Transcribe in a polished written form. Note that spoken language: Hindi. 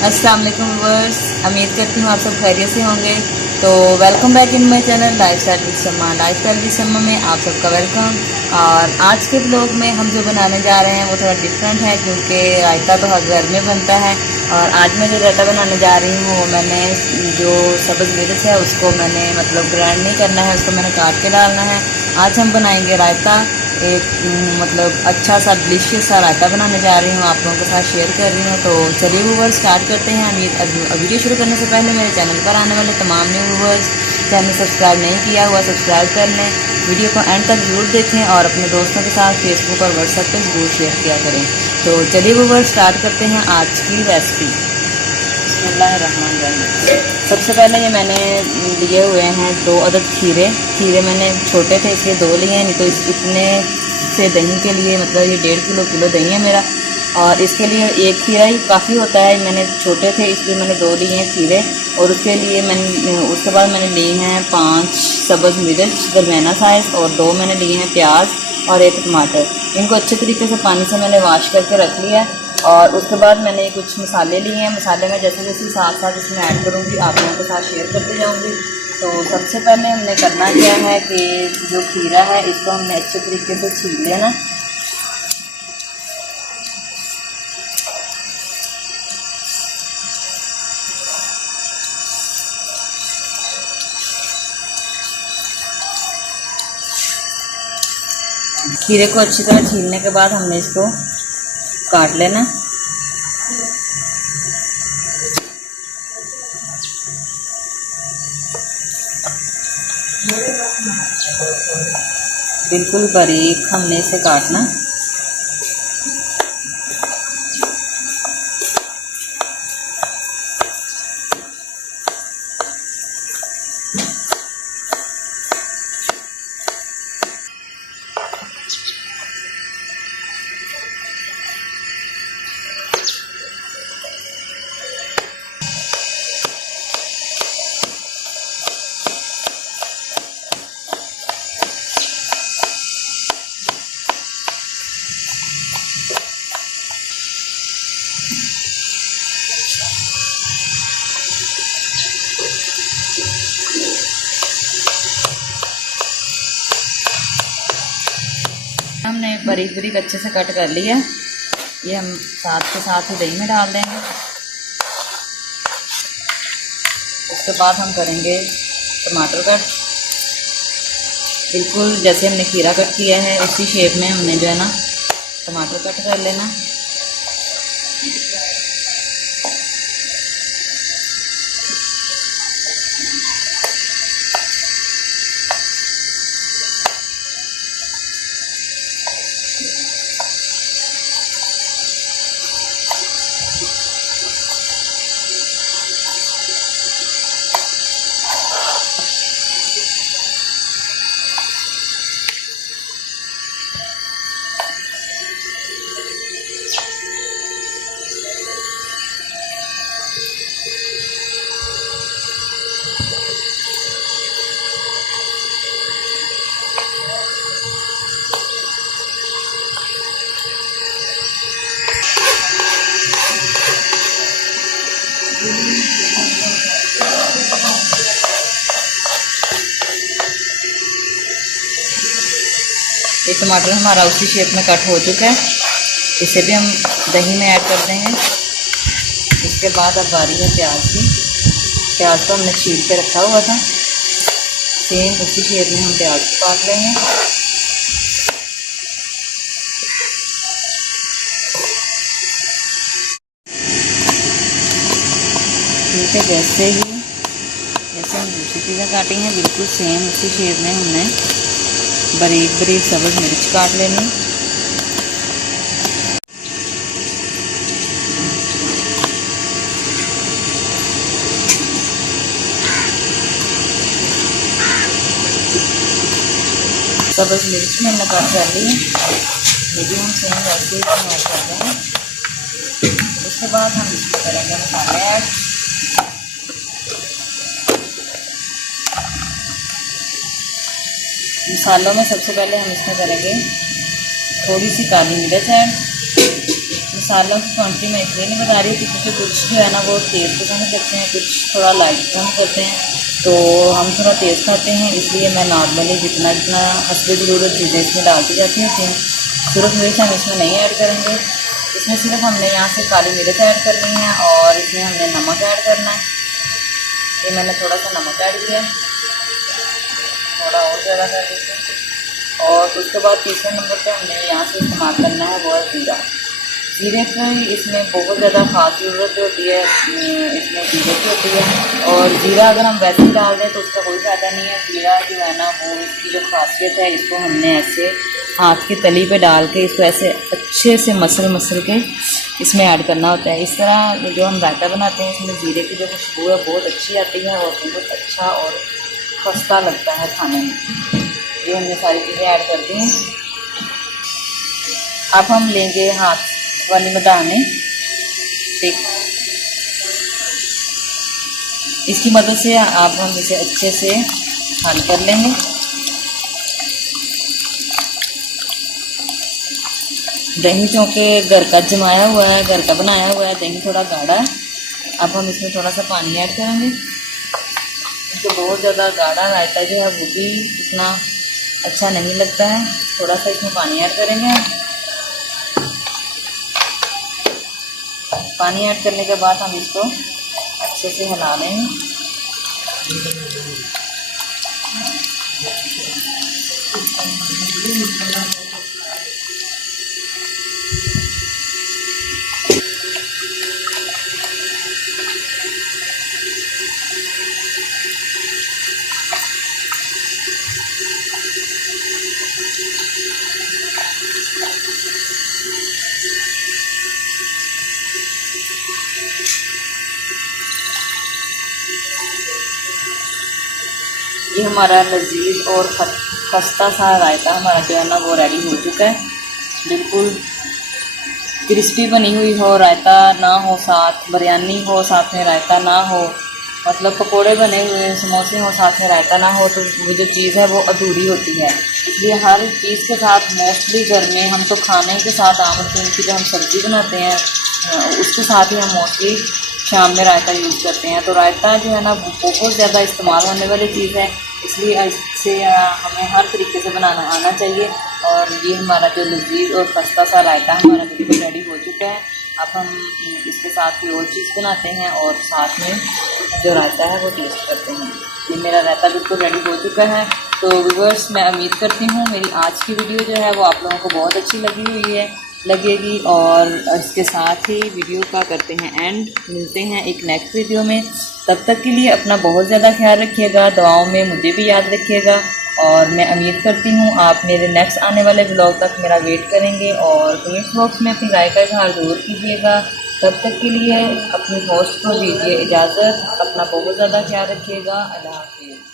अस्सलाम वालेकुम व्यूअर्स, उम्मीद करती हूँ आप सब खैरियत से होंगे। तो welcome back in my channel lifestyle with Samma. Lifestyle with Samma में आप सबका वेलकम। और आज के ब्लॉग में हम जो बनाने जा रहे हैं वो थोड़ा डिफरेंट है, क्योंकि रायता तो हर घर में बनता है। और आज मैं जो रायता बनाने जा रही हूँ वो मैंने जो सब्ज़ मिर्च है उसको मैंने ग्राइंड नहीं करना है, उसको मैंने काट के डालना है। आज हम बनाएंगे रायता, एक अच्छा सा डिलीशियस सा रायता बनाने जा रही हूँ, आप लोगों के साथ शेयर कर रही हूँ। तो चलिए व्यूअर्स स्टार्ट करते हैं। वीडियो शुरू करने से पहले मेरे चैनल पर आने वाले तमाम न्यू व्यूअर्स चैनल सब्सक्राइब नहीं किया हुआ सब्सक्राइब कर लें, वीडियो को एंड तक जरूर देखें और अपने दोस्तों के साथ फेसबुक और व्हाट्सएप पर जरूर शेयर किया करें। तो चलिए व्यूअर्स स्टार्ट करते हैं आज की रेसिपी। बिस्मिल्लाहिर्रहमानिर्रहीम। सबसे पहले ये मैंने लिए हुए हैं 2 अदद खीरे। खीरे मैंने छोटे थे इसलिए 2 लिए हैं, नहीं तो इतने से दही के लिए ये 1.5 किलो दही है मेरा, और इसके लिए एक खीरा ही काफ़ी होता है। मैंने छोटे थे इसलिए मैंने 2 लिए हैं खीरे। और उसके लिए उसके बाद मैंने लिए हैं 5 सब्ज़ मिर्च दरमियाना साइज़, और 2 मैंने लिए हैं प्याज और 1 टमाटर। इनको अच्छे तरीके से पानी से मैंने वाश करके रख लिया। और उसके बाद मैंने कुछ मसाले लिए हैं। मसाले में जैसे जैसे साथ साथ इसमें ऐड करूँगी आप लोगों के साथ शेयर करते जाऊँगी। तो सबसे पहले हमने करना क्या है कि जो खीरा है इसको हमने अच्छे तरीके से छील लेना। खीरे को अच्छी तरह छीलने के बाद हमने इसको काट लेना। बिल्कुल बारीक हमने इसे काटना। हमने बारीक बारीक अच्छे से कट कर लिया। ये हम साथ के साथ ही दही में डाल देंगे। उसके बाद हम करेंगे टमाटर कट। बिल्कुल जैसे हमने खीरा कट किया है उसी शेप में हमने जो है ना टमाटर कट कर लेना। ये टमाटर हमारा उसी शेप में कट हो चुका है, इसे भी हम दही में ऐड कर देंगे। इसके बाद अब बारी है प्याज की। प्याज को हमने छील के रखा हुआ था, सेम उसी शेप में हम प्याज को काट लेंगे। ठीक है, जैसे हम दूसरी चीज़ें काटी हैं बिल्कुल सेम उसी शेप में हमने बारीक बारीक सब्ज़ मिर्च काट लेनी। सब्ज़ मिर्च मैंने काट कर ली है, ये भी हम सेम वैसे ही ऐड कर देंगे। उसके बाद हम इसमें करेंगे मसाले ऐड। मसालों में सबसे पहले हम इसमें करेंगे थोड़ी सी काली मिर्च ऐड। मसालों की क्वांटिटी मैं इसलिए नहीं बता रही थी क्योंकि कुछ जो है ना वो तेज़ पसंद करते हैं, कुछ थोड़ा लाइट पसंद करते हैं, तो हम थोड़ा तेज़ खाते हैं, इसलिए मैं नॉर्मली जितना जितना हस्बे ज़रूरत चीज़ें इसमें डालती जाती होती हैं। सूरज मिर्च हम इसमें नहीं ऐड करेंगे, इसमें सिर्फ हमने यहाँ से काली मिर्च ऐड करनी है और इसमें हमने नमक ऐड करना है। ये मैंने थोड़ा सा नमक ऐड किया, थोड़ा और ज़्यादा कर देते हैं। और उसके बाद तीसरे नंबर पे हमने यहाँ से इस्तेमाल करना है वो है ज़ीरा। ज़ीरे की इसमें बहुत ज़्यादा ख़ास ज़रूरत होती है, इसमें ज़ीरे की होती है। और ज़ीरा अगर हम वैसे ही डाल दें तो उसका कोई फ़ायदा नहीं है। ज़ीरा जो है ना वो इसकी जो खासियत है, इसको हमने ऐसे हाथ की तली पे डाल के इसको ऐसे अच्छे से मसल के इसमें ऐड करना होता है। इस तरह जो हम रायता बनाते हैं इसमें ज़ीरे की जो खुशबू है बहुत अच्छी आती है और बहुत अच्छा और खस्ता लगता है खाने में। ये हमने सारी चीज़ें ऐड कर दी हैं। अब हम लेंगे हाथ वाली मदानी, ठीक, इसकी मदद से आप हम इसे अच्छे से हल कर लेंगे। दही चौंके घर का जमाया हुआ है, घर का बनाया हुआ है, दही थोड़ा गाढ़ा है। अब हम इसमें थोड़ा सा पानी ऐड करेंगे, तो बहुत ज़्यादा गाढ़ा रायता जो है वो भी इतना अच्छा नहीं लगता है। थोड़ा सा इसमें पानी ऐड करेंगे। पानी ऐड करने के बाद हम इसको अच्छे से हिला लेंगे। ये हमारा लजीज और खस्ता सा रायता हमारा जो है ना वो रेडी हो चुका है। बिल्कुल क्रिस्पी बनी हुई हो, रायता ना हो, साथ बिरयानी हो, साथ में रायता ना हो, मतलब पकोड़े बने हुए समोसे हो, साथ में रायता ना हो, तो वो जो चीज़ है वो अधूरी होती है। इसलिए हर चीज़ के साथ मोस्टली घर में हम तो खाने के साथ आमद की जो हम सब्ज़ी बनाते हैं उसके साथ ही हम मोस्टली शाम में रायता यूज़ करते हैं। तो रायता जो है ना बहुत ज़्यादा इस्तेमाल होने वाली चीज़ है, इसलिए इससे हमें हर तरीके से बनाना आना चाहिए। और ये हमारा जो लजीज और खस्ता सा रायता हमारा बिल्कुल रेडी हो चुका है। अब हम इसके साथ कोई और चीज़ बनाते हैं और साथ में जो रायता है वो टेस्ट करते हैं। ये मेरा रायता बिल्कुल रेडी हो चुका है। तो व्यूअर्स, मैं उम्मीद करती हूँ मेरी आज की वीडियो जो है वो आप लोगों को बहुत अच्छी लगेगी और इसके साथ ही वीडियो का करते हैं एंड। मिलते हैं एक नेक्स्ट वीडियो में, तब तक के लिए अपना बहुत ज़्यादा ख्याल रखिएगा, दुआओं में मुझे भी याद रखिएगा। और मैं उम्मीद करती हूँ आप मेरे नेक्स्ट आने वाले ब्लॉग तक मेरा वेट करेंगे और कमेंट्स बॉक्स में अपनी राय का इजहार ज़रूर कीजिएगा। तब तक के लिए अपनी होस्ट को दीजिए इजाज़त, अपना बहुत ज़्यादा ख्याल रखिएगा। अल्लाह हाफ़िज़।